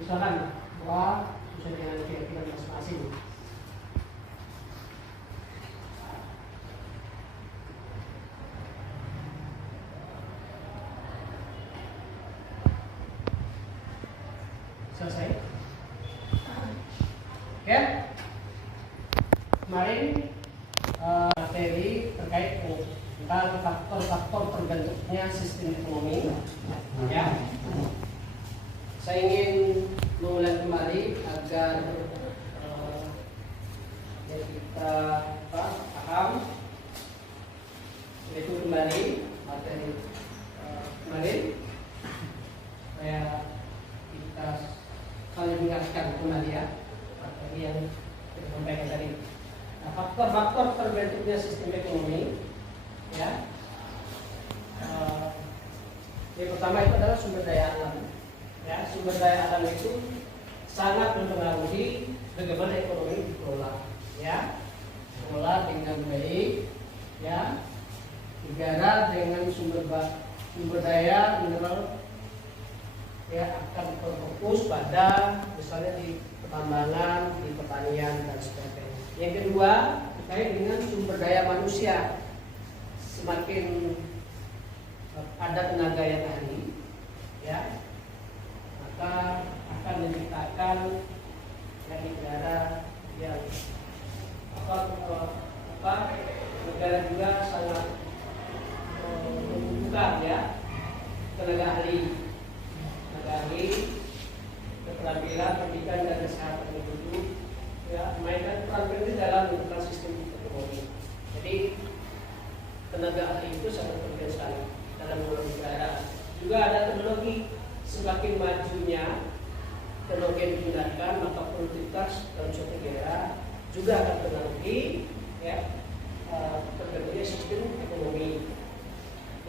Silakan, doa sesuai dengan keyakinan masing-masing. Selesai. Oke. Kemarin materi terkait tentang faktor-faktor terbentuknya sistem ekonomi. Ya. Saya ingin mengulang kembali agar kita paham. Itu kembali materi kemarin supaya kita saling mengingatkan kembali ya materi yang kita sampaikan tadi. Nah, faktor-faktor terbentuknya sistem ekonomi, ya. Yang pertama itu adalah sumber daya alam. Ya, sumber daya alam itu sangat mempengaruhi bagaimana ekonomi dikelola, ya. Dikelola dengan baik, ya. Negara dengan sumber daya mineral ya akan berfokus pada misalnya di pertambangan, di pertanian dan sebagainya. Yang kedua terkait dengan sumber daya manusia, semakin ada tenaga yang ahli, ya, maka akan menciptakan negara yang negara juga sangat membutuhkan ya tenaga ahli, keterampilan, pendidikan dan kesehatan itu ya mainkan peran penting dalam menentukan sistem ekonomi. Jadi tenaga ahli itu sangat penting sekali dalam mengelola negara. Juga ada teknologi, semakin majunya teknologi yang digunakan maka produktivitas dalam suatu negara juga akan mempengaruhi ya terbentuknya sistem ekonomi.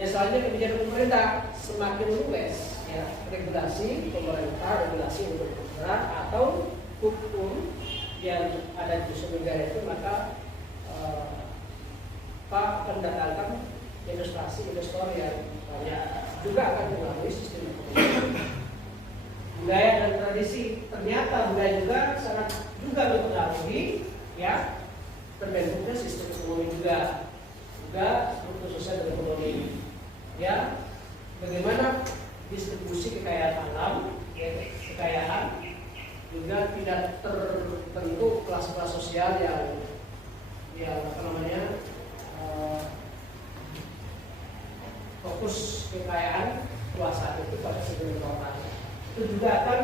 Yang selanjutnya kebijakan pemerintah semakin luas ya, regulasi pemerintah, regulasi untuk pemerintah atau hukum yang ada di suatu negara itu maka akan mendatangkan investor yang banyak, juga akan mempengaruhi sistem ekonomi. Budaya dan tradisi, ternyata budaya juga sangat juga mempengaruhi ya terbentuknya sistem ekonomi juga struktur sosial dan ekonomi. Ya, bagaimana distribusi kekayaan alam, ya, kekayaan juga tidak terbentuk kelas-kelas sosial yang fokus kekayaan kuasa itu pada segmen orang. Itu juga akan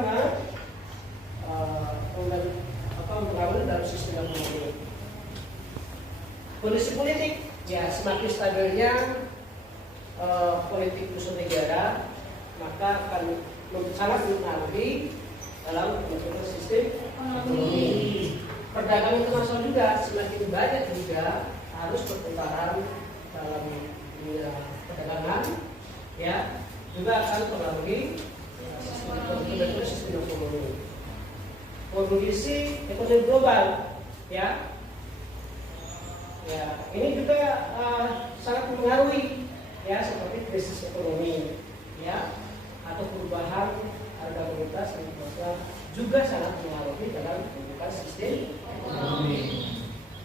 mempengaruhi dalam sistem ekonomi. Kondisi politik, ya semakin stabilnya politik musuh negara maka akan sangat mempengaruhi dalam pembentukan sistem ekonomi. Perdagangan internasional juga semakin banyak juga harus bertengkaran dalam perdagangan, ya juga akan mempengaruhi sistem ekonomi. Kondisi ekonomi global, ya ini juga sangat mempengaruhi. Ya, seperti krisis ekonomi, ya, atau perubahan harga komoditas juga sangat mempengaruhi dalam pembentukan sistem ekonomi.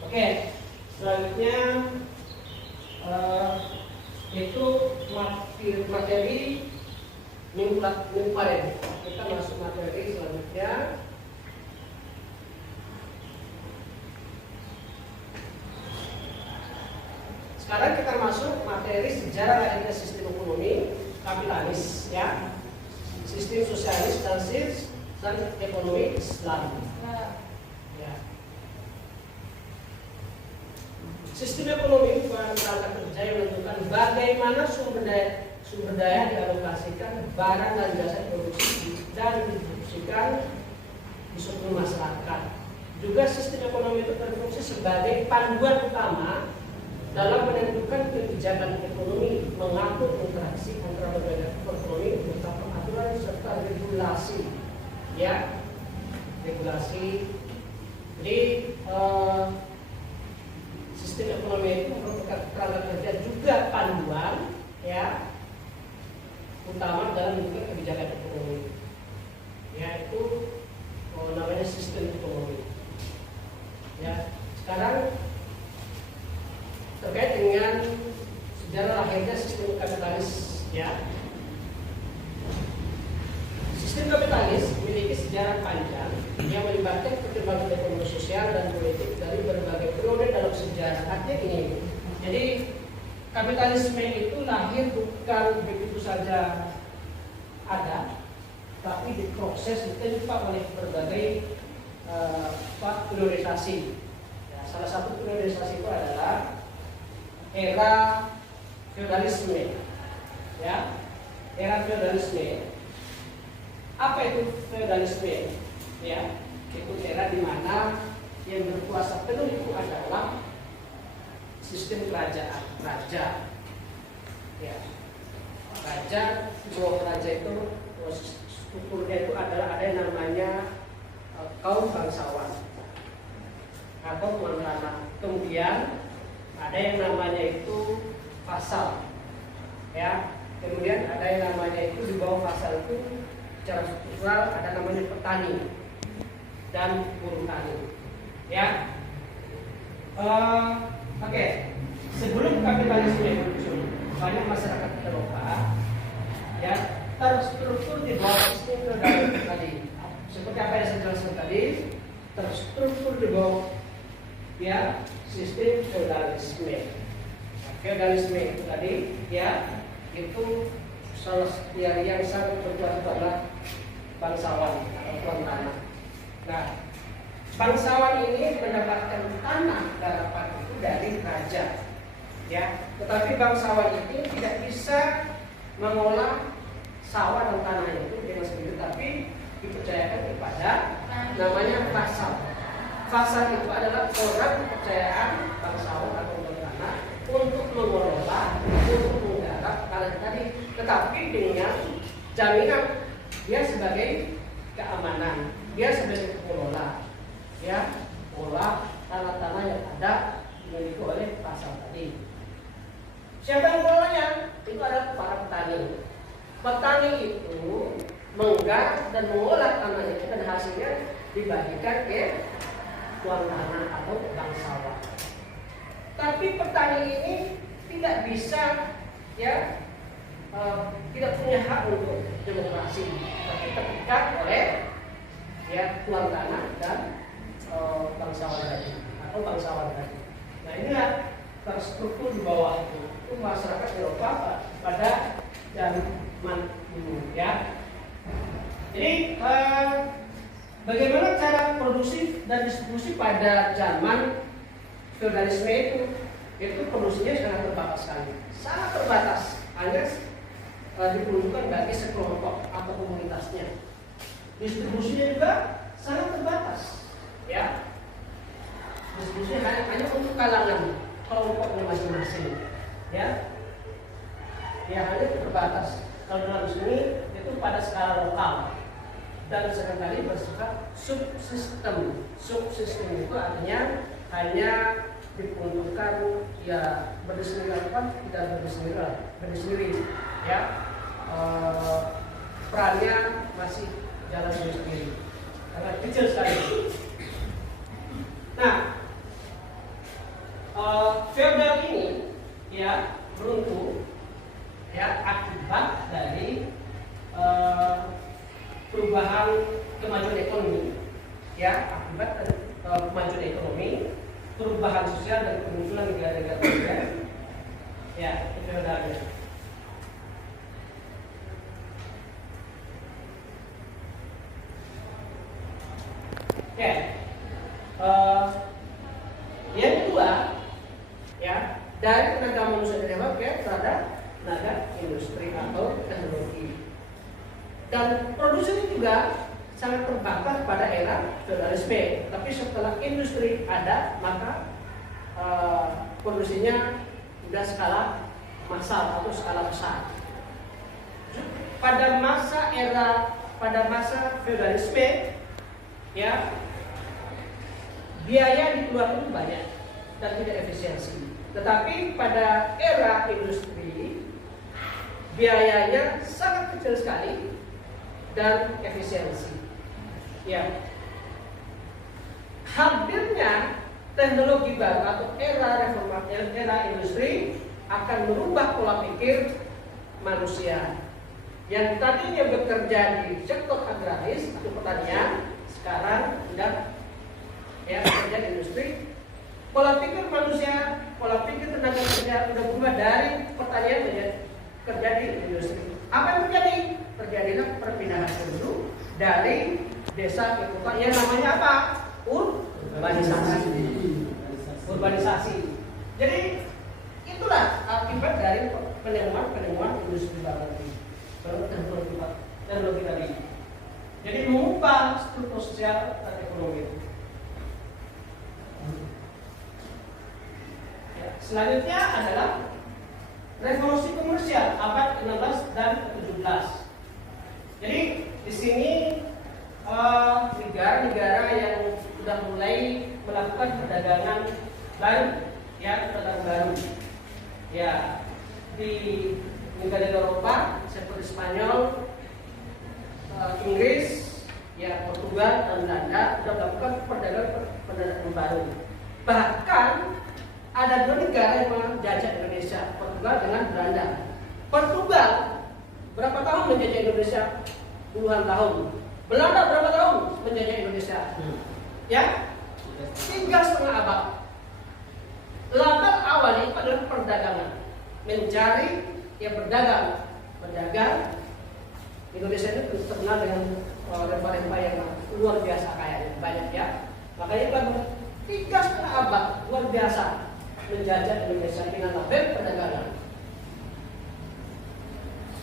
Oke, selanjutnya itu materi minggu kemarin. Kita masuk materi selanjutnya. Sekarang kita masuk materi sejarah lahirnya sistem ekonomi kapitalis, ya, sistem sosialis dan ekonomi Islam. Ya. Sistem ekonomi merupakan perangkat kerja yang menentukan bagaimana sumber daya dialokasikan barang dan jasa produksi dan didistribusikan di seluruh masyarakat. Juga sistem ekonomi itu berfungsi sebagai panduan utama dalam menentukan kebijakan ekonomi, mengatur interaksi antara berbagai ekonomi, menetapkan aturan serta regulasi, ya, regulasi. Jadi sistem ekonomi itu merupakan perangkat kerja juga panduan, ya, utama dalam menentukan kebijakan ekonomi. yaitu namanya sistem ekonomi. Ya, sekarang terkait dengan sejarah lahirnya sistem kapitalis, ya. Sistem kapitalis memiliki sejarah panjang yang melibatkan perkembangan ekonomi sosial dan politik dari berbagai periode dalam sejarah. Artinya ini, jadi kapitalisme itu lahir bukan begitu saja ada, tapi diproses, ditempa oleh berbagai priorisasi. Ya, salah satu priorisasi itu adalah era feodalisme. Ya, era feodalisme. Apa itu feodalisme? Ya, itu era di mana yang berkuasa penuh itu adalah sistem kerajaan, raja. Ya, raja, sebuah raja itu strukturnya itu adalah ada yang namanya kaum bangsawan atau tuan tanah. Kemudian ada yang namanya itu vasal. Ya, kemudian ada yang namanya itu di bawah vasal itu secara struktural ada namanya petani dan buruh tani. Ya, oke. Sebelum kapitalisme muncul, banyak masyarakat Eropa ya terstruktur di bawah sistem feodal tadi. Seperti apa yang saya jelaskan tadi, terstruktur di bawah ya sistem feodalisme. Feodalisme itu tadi ya itu salah yang sangat berkuasa adalah bangsawan atau tuan tanah. Nah, bangsawan ini mendapatkan tanah garapan itu dari raja, ya. Tetapi bangsawan itu tidak bisa mengolah sawah dan tanah itu dengan sendiri, tapi dipercayakan kepada namanya vasal. Vasal itu adalah orang kepercayaan bangsawan atau tuan tanah untuk mengelola, untuk menggarap tanah tadi, tetapi dengan jaminan dia sebagai keamanan, dia sebagai pengelola, ya, olah tanah-tanah yang ada dimiliki oleh pasal tadi. Siapa yang mengelolanya? Itu adalah para petani. Petani itu menggarap dan mengolah tanah itu dan hasilnya dibagikan ke tuan tanah atau bangsawan. Tapi petani ini tidak bisa, ya, tidak punya hak untuk demokrasi, tapi terikat oleh ya tuan tanah dan bangsawan tadi atau bangsawan tadi. Nah, inilah terstruktur di bawah itu masyarakat Eropa pada zaman dulu, ya. Jadi bagaimana cara produksi dan distribusi pada zaman feodalisme itu produksinya sangat terbatas sekali, sangat terbatas, hanya diperuntukkan bagi sekelompok atau komunitasnya. Distribusinya juga sangat terbatas, ya. Distribusinya hanya untuk kalangan kelompoknya masing-masing, ya. Ya, hanya terbatas. Kalau dalam sini itu pada skala lokal dan seringkali bersifat subsistem. Subsistem itu artinya hanya diperuntukkan ya berdiri apa tidak berdiri sendiri, ya. Perannya masih jalan sendiri, sangat kecil sekali. Nah, feodal ini ya beruntung ya akibat dari perubahan kemajuan ekonomi, ya, akibat dari kemajuan ekonomi, perubahan sosial dan kemunculan negara-negara modern, ya, itu feodalnya. Oke, yang kedua, ya, dari tenaga manusia terhadap terhadap tenaga industri atau teknologi. Dan produksi ini juga sangat terbatas pada era feodalisme. Tapi setelah industri ada, maka produksinya sudah skala massal atau skala besar. Pada masa feodalisme, ya, biaya dikeluarkan banyak dan tidak efisiensi. Tetapi pada era industri, biayanya sangat kecil sekali dan efisiensi. Ya, hadirnya teknologi baru atau era reformasi, era industri akan merubah pola pikir manusia yang tadinya bekerja di sektor agraris atau pertanian, sekarang sudah bekerja di industri. Pola pikir manusia, pola pikir tenaga kerja sudah berubah dari pertanian menjadi kerja di industri. Apa yang terjadi? Terjadilah perpindahan penduduk dari desa ke kota yang namanya apa? Urbanisasi. Jadi itulah akibat dari penemuan industri baru teknologi tadi. Jadi mengubah struktur sosial dan ekonomi. Ya, selanjutnya adalah revolusi komersial abad 16 dan 17. Jadi di sini negara-negara yang sudah mulai melakukan perdagangan baru, perdagangan baru. Ya, di negara Eropa seperti Spanyol, Inggris, Portugal dan Belanda sudah melakukan perdagangan baru. Bahkan ada dua negara yang menjajah Indonesia, Portugal dengan Belanda. Portugal berapa tahun menjajah Indonesia? Puluhan tahun. Belanda berapa tahun menjajah Indonesia? 3,5 abad. Label awalnya itu adalah perdagangan, mencari berdagang. Indonesia itu terkenal dengan rempah-rempah yang luar biasa kayanya, banyak ya. Makanya kan 3,5 abad luar biasa menjajah Indonesia dengan label perdagangan.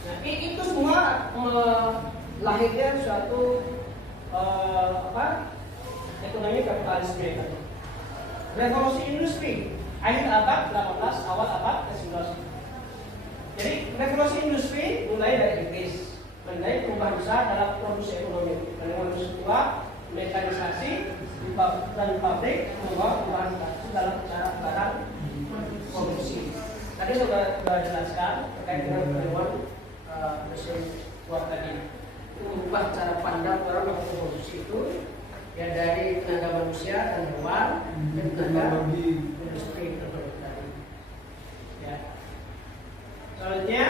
Nah, itu semua lahirnya suatu ekonomi kapitalisme. Revolusi industri akhir abad 18, awal abad ke-19. Jadi revolusi industri mulai dari Inggris, mengenai perubahan besar dalam produksi ekonomi, dengan sebuah mekanisasi dan pabrik membawa perubahan dalam cara barang produksi. Tadi sudah jelaskan terkait dengan penemuan mesin buat tadi, mengubah cara pandang orang memproduksi itu dari tenaga manusia dan hewan ke tenaga industri tadi. Ya. Selanjutnya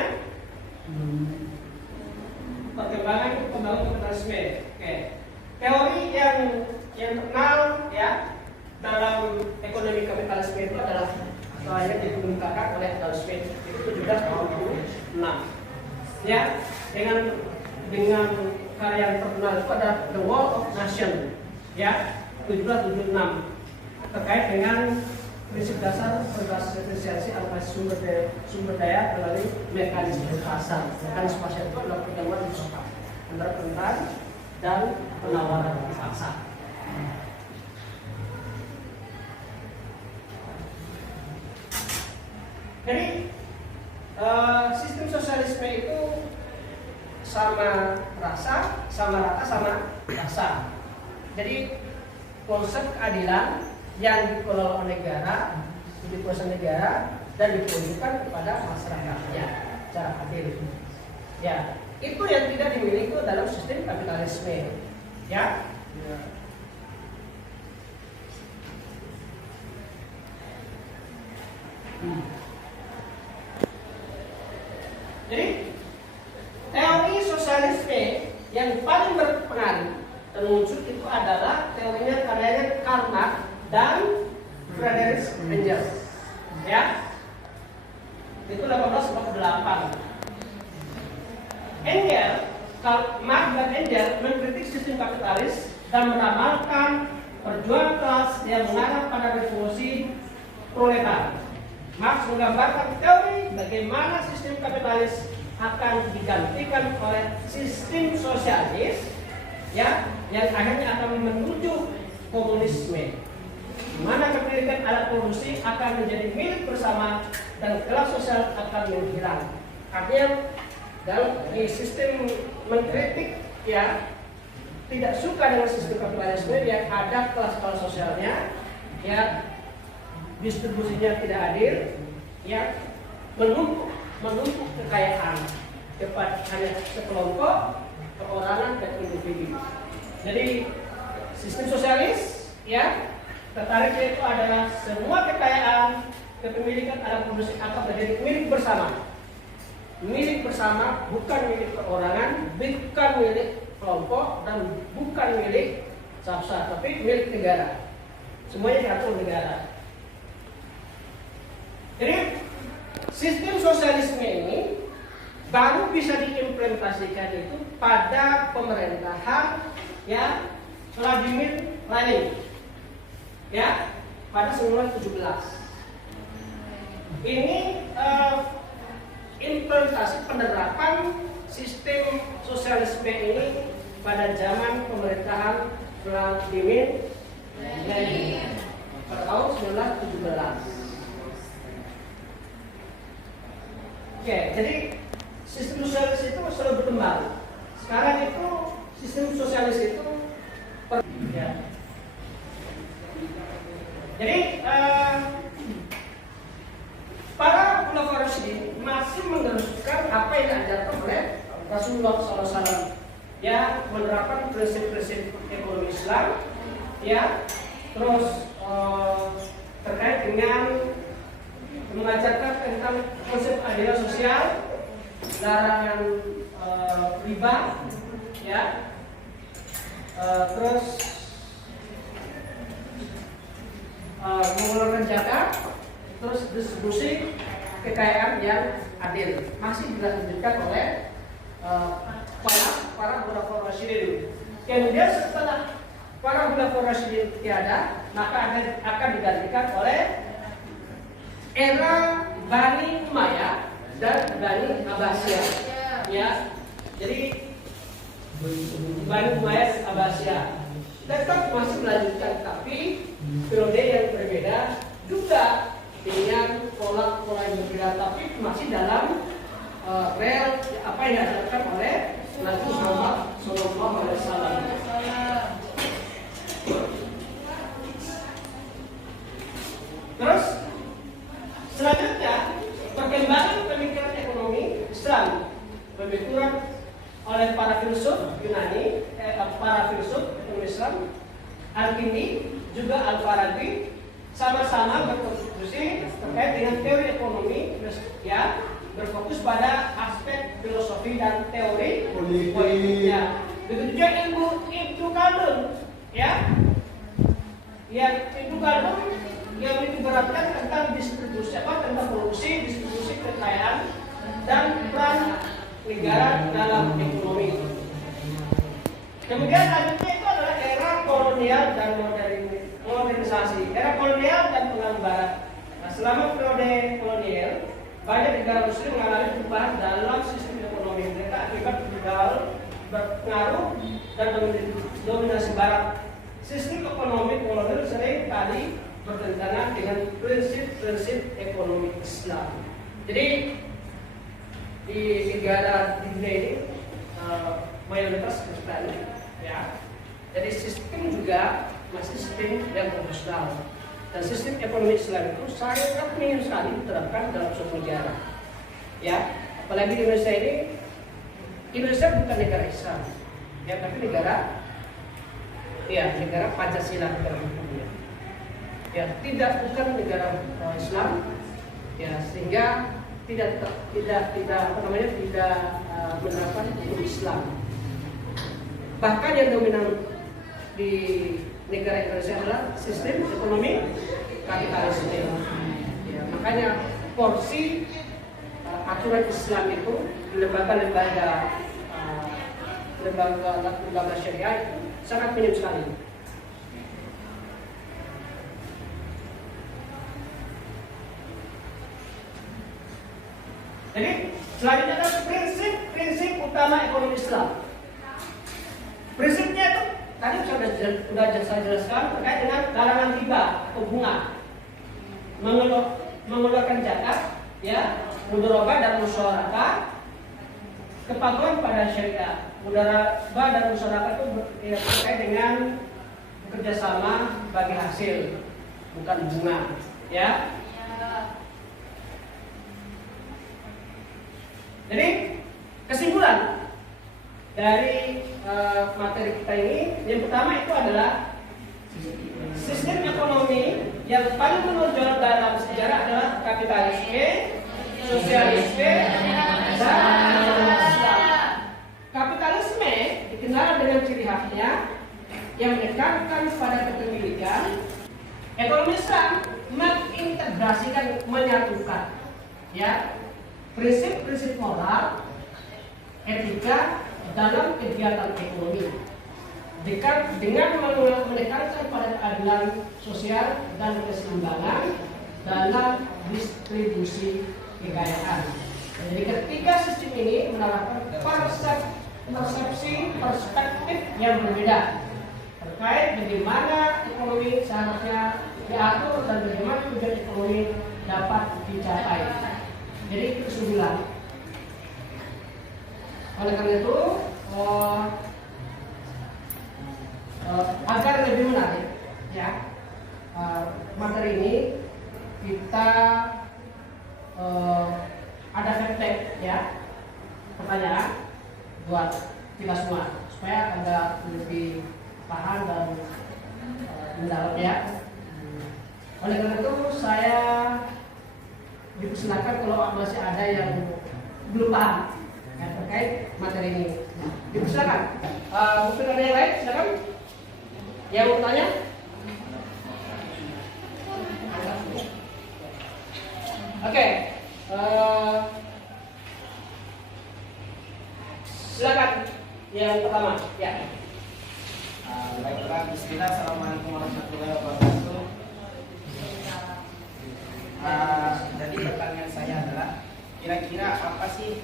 perkembangan kapitalisme. Teori yang terkenal dalam ekonomi kapitalisme itu adalah yang dikemukakan oleh Adam Smith itu 1786. Dengan karya yang terkenal itu ada The Wall of Nation 1776 terkait dengan prinsip dasar berbasis efisiensi alokasi sumber daya melalui mekanisme pasar. Mekanisme pasar itu adalah pertemuan antara permintaan dan penawaran di pasar. Jadi sistem sosialisme itu sama rata sama rasa. Jadi konsep keadilan yang dikelola oleh negara, dikuasai negara dan ditunjukkan kepada masyarakatnya secara adil. Ya, itu yang tidak dimiliki dalam sistem kapitalisme. Jadi teori sosialisme yang paling berpengaruh dan muncul itu adalah teorinya karyanya Karl Marx dan Friedrich Engels. Itu 1848. Marx dan Engels mengkritik sistem kapitalis dan meramalkan perjuangan kelas yang mengarah pada revolusi proletar. Marx menggambarkan teori bagaimana sistem kapitalis akan digantikan oleh sistem sosialis yang akhirnya akan menuju komunisme, di mana kepemilikan alat produksi akan menjadi milik bersama dan kelas sosial akan menghilang. Artinya dalam sistem mengkritik tidak suka dengan sistem kapitalisme yang ada kelas-kelas sosialnya, distribusinya tidak adil, menumpuk kekayaan kepada hanya sekelompok, perorangan dan individu. Jadi sistem sosialis, ya, tertariknya itu adalah semua kekayaan, kepemilikan alam produksi akan menjadi milik bersama. Milik bersama, bukan milik perorangan, bukan milik kelompok, dan bukan milik swasta, tapi milik negara. Semuanya diatur negara. Jadi sistem sosialisme ini baru bisa diimplementasikan itu pada pemerintahan ya Vladimir Lenin ya pada 1917. Ini implementasi penerapan sistem sosialisme ini pada zaman pemerintahan Vladimir Lenin pada tahun 1917. Oke, jadi sistem sosialis itu selalu berkembang. Sekarang itu sistem sosialis itu ya. Jadi para ulama Rasyidin masih meneruskan apa yang diajarkan oleh Rasulullah SAW, ya, menerapkan prinsip-prinsip ekonomi Islam, ya, terus terkait dengan mengajarkan tentang konsep keadilan sosial, larangan riba, ya, terus mengeluarkan zakat, terus distribusi kekayaan yang adil masih dilanjutkan oleh para khulafaur rasyidin. Kemudian setelah para khulafaur rasyidin tiada, maka akan digantikan oleh era Bani Umayyah dan Bani Abbasiyah, ya. Jadi Bani Umayyah dan Abbasiyah tetap masih melanjutkan, tapi periode yang berbeda juga dengan pola yang berbeda, tapi masih dalam rel apa yang diajarkan oleh Nabi Muhammad SAW. Terus selanjutnya perkembangan pemikiran ekonomi Islam, pemikiran oleh para filsuf Yunani, para filsuf ekonomi Islam, Al-Kindi juga Al-Farabi, sama-sama berkontribusi terkait dengan teori ekonomi, ya, berfokus pada aspek filosofi dan teori politiknya. Begitu juga ilmu Ibnu Khaldun, ya, yang Ibnu Khaldun yang menitikberatkan tentang distribusi, tentang produksi, distribusi kekayaan dan peran negara dalam ekonomi. Kemudian selanjutnya itu adalah era kolonial dan modernisasi. Era kolonial dan pengaruh barat. Nah, selama periode kolonial, banyak negara muslim mengalami perubahan dalam sistem ekonomi mereka akibat berpengaruh dan dominasi barat. Sistem ekonomi kolonial sering kali bertentangan dengan prinsip-prinsip ekonomi Islam. Jadi di negara di dunia ini mayoritas Kristen, ya. Jadi sistem juga masih sistem yang profesional, dan sistem ekonomi Islam itu sangat minim sekali diterapkan dalam suatu negara, ya. Apalagi di Indonesia ini, Indonesia bukan negara Islam, ya, tapi negara Pancasila, negara hukumnya, ya, bukan negara Islam, ya, sehingga tidak menerapkan hukum Islam. Bahkan yang dominan di negara Indonesia adalah sistem ekonomi kapitalisme. Ya, makanya porsi aturan Islam itu di lembaga syariah itu sangat minim sekali. Jadi selanjutnya adalah prinsip utama ekonomi Islam. Prinsipnya itu tadi sudah saya jelaskan terkait dengan larangan riba atau bunga, mengeluarkan zakat, ya, mudharabah dan musyarakah, kepatuhan pada syariah. Mudharabah dan musyarakah itu terkait dengan bekerja sama bagi hasil, bukan bunga, ya. Jadi kesimpulan dari materi kita ini. Yang pertama itu adalah sistem ekonomi yang paling menonjol dalam sejarah adalah kapitalisme, sosialisme, dan Islam. Kapitalisme dikenal dengan ciri khasnya yang menekankan pada kepemilikan. Ekonomi Islam mengintegrasikan, menyatukan, ya, prinsip-prinsip moral, etika dalam kegiatan ekonomi dengan menekankan pada keadilan sosial dan keseimbangan dalam distribusi kekayaan. Jadi ketika sistem ini menawarkan persepsi perspektif yang berbeda terkait bagaimana ekonomi seharusnya diatur dan bagaimana tujuan ekonomi dapat dicapai. Jadi itu kesimpulan. Oleh karena itu, agar lebih menarik, ya, materi ini kita ada hashtag, ya, pertanyaan buat kita semua supaya agak lebih paham dan mendalam, ya. Oleh karena itu saya dipersilakan kalau masih ada yang belum paham terkait materi ini, dipersilakan. Mungkin ada yang lain, silakan. Yang mau tanya? Oke, silakan. Yang pertama, ya. Baiklah, bismillah, assalamualaikum warahmatullahi wabarakatuh. Jadi pertanyaan saya adalah, kira-kira apa sih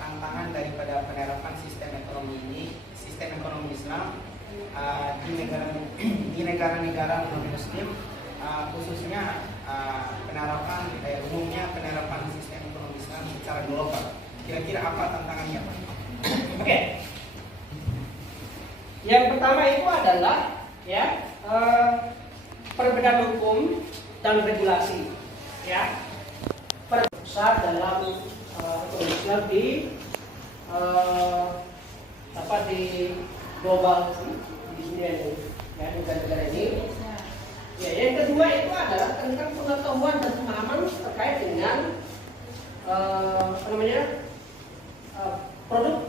tantangan daripada penerapan sistem ekonomi ini, sistem ekonomi Islam di negara-negara non-Muslim, khususnya umumnya penerapan sistem ekonomi Islam secara global. Kira-kira apa tantangannya, Pak? Oke. Yang pertama itu adalah, ya, perbedaan hukum dan regulasi, ya. Besar dalam ekonomi Islam di global di dunia ini, ya, negara-negara ini. Ya, yang kedua itu adalah tentang pengetahuan dan pemahaman terkait dengan produk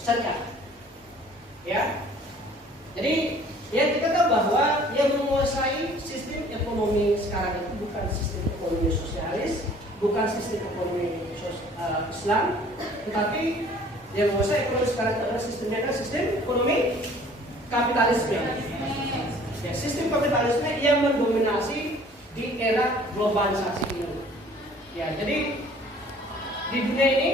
syariah, ya. Jadi ya kita tahu bahwa yang menguasai sistem ekonomi sekarang itu bukan sistem ekonomi sosialis, bukan sistem ekonomi Islam, tetapi yang menguasai ekonomi sekarang adalah sistem ekonomi kapitalisme. Ya, sistem kapitalisme yang mendominasi di era globalisasi ini. Ya, jadi di dunia ini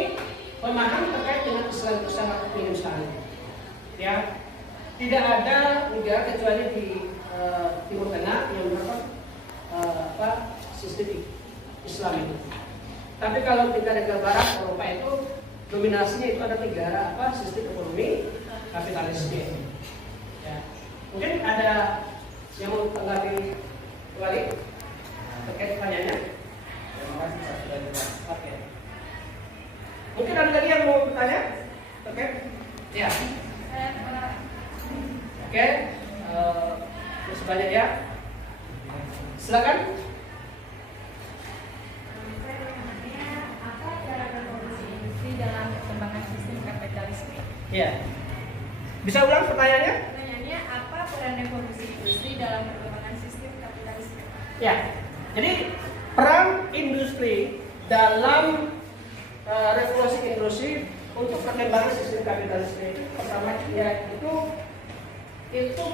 pemahaman terkait dengan Islam itu sangat minim sekali. Ya, tidak ada negara kecuali di Timur Tengah yang menerapkan sistem Islam itu. Tapi kalau kita negara Barat, Eropa itu dominasinya itu ada negara sistem ekonomi kapitalisme. Ya, mungkin ada yang mau tanggapi kembali terkait pertanyaannya? Terima kasih, Pak. Oke. Mungkin ada lagi yang mau bertanya terkait? Ya. Oke, sebanyak, ya. Silakan. Apa cara revolusi industri dalam perkembangan sistem kapitalisme? Ya. Bisa ulang pertanyaannya? Pertanyaannya, apa peran revolusi industri dalam perkembangan sistem kapitalisme? Ya. Jadi peran industri dalam revolusi industri untuk perkembangan sistem kapitalisme itu pertama, ya, itu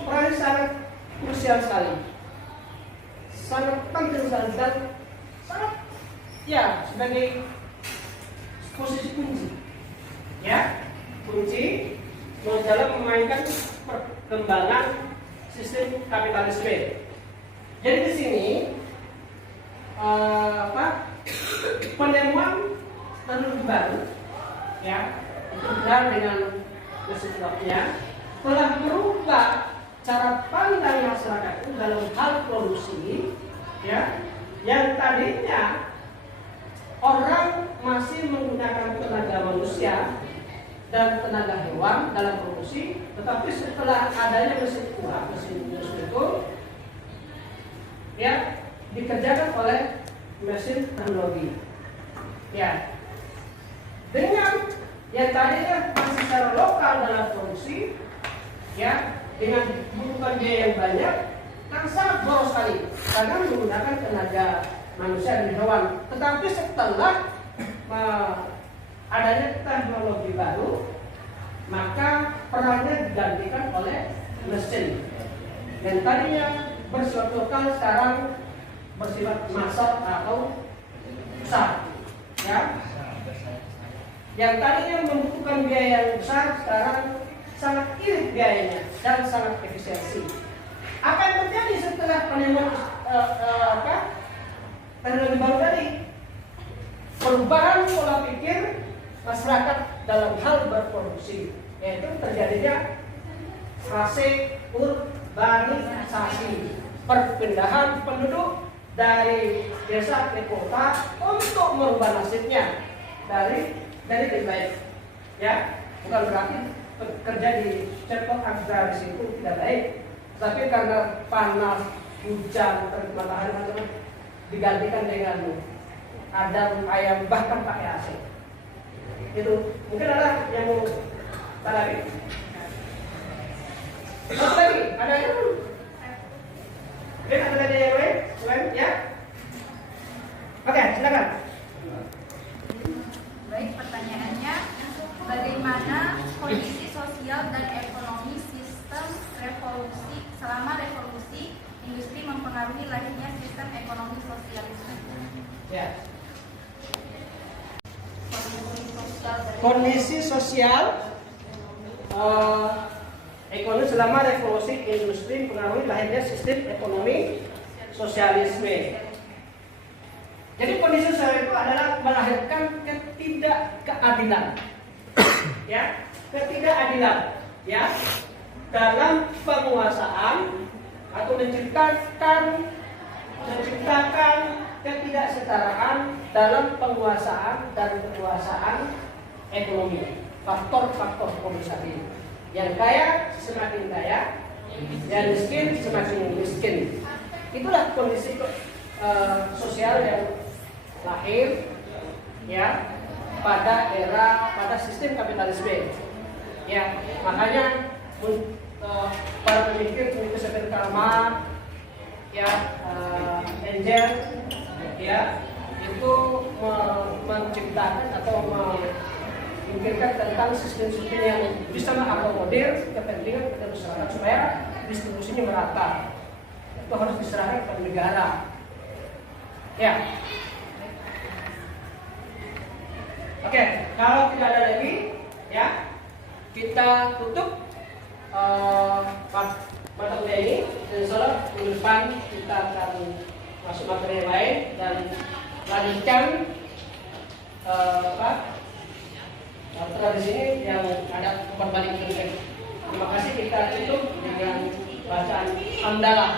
peran sangat krusial sekali, sangat penting sekali, dan sangat, ya, sebagai posisi kunci, ya, kunci dalam memainkan perkembangan sistem kapitalisme. Jadi di sini penemuan teknologi baru, ya, itu dengan mesin waktunya telah merubah cara pandang masyarakat itu dalam hal produksi, ya, yang tadinya orang masih menggunakan tenaga manusia dan tenaga hewan dalam produksi, tetapi setelah adanya mesin uap, mesin itu ya dikerjakan oleh mesin teknologi. Ya, dengan yang tadinya masih secara lokal dalam produksi, ya dengan membutuhkan biaya yang banyak, kan sangat boros sekali karena menggunakan tenaga manusia dan hewan. Tetapi setelah adanya teknologi baru, maka perannya digantikan oleh mesin. Dan tadinya bersifat lokal sekarang bersifat massal atau besar. Ya. Yang tadinya membutuhkan biaya yang besar sekarang sangat irit biayanya dan sangat efisiensi. Apa yang terjadi setelah penemuan teknologi baru tadi? Perubahan pola pikir masyarakat dalam hal berproduksi, yaitu terjadinya fase urbanisasi, perpindahan penduduk dari desa ke kota untuk merubah nasibnya dari lebih baik. Ya, bukan berarti kerja di sektor agraris itu tidak baik, tapi karena panas, hujan, terik matahari digantikan dengan adam ayam bahkan pakai AC. Itu mungkin ada yang mau lagi. Satu lagi, ada yang ada yang lain? Selain ya? Oke, silakan. Baik, pertanyaannya, bagaimana kondisi sosial dan ekonomi sistem revolusi selama revolusi industri mempengaruhi lahirnya sistem ekonomi sosialisme? Ya. Kondisi sosial ekonomi selama revolusi industri mempengaruhi lahirnya sistem ekonomi sosialisme. Jadi kondisi sosial itu adalah melahirkan ketidakkeadilan, ya, ketidakadilan, ya, dalam penguasaan atau menciptakan ketidaksetaraan dalam penguasaan dan kekuasaan ekonomi. Faktor-faktor kompensasi. Yang kaya semakin kaya, yang miskin semakin miskin. Itulah kondisi sosial yang lahir, ya, pada sistem kapitalisme. Ya, makanya para pemikir seperti Karl Marx, ya, Engels, ya, itu menciptakan atau memikirkan tentang sistem-sistem yang bisa mengakomodir kepentingan masyarakat supaya distribusinya merata. Itu harus diserahkan kepada negara. Ya. Oke, kalau tidak ada lagi, ya, kita tutup mata kuliah ini. Dan insyaallah minggu depan kita akan masuk materi yang lain dan lanjutkan tradisi ini yang ada berbalik konteks. Terima kasih, kita tutup dengan bacaan hamdalah.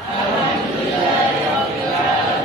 Alhamdulillah.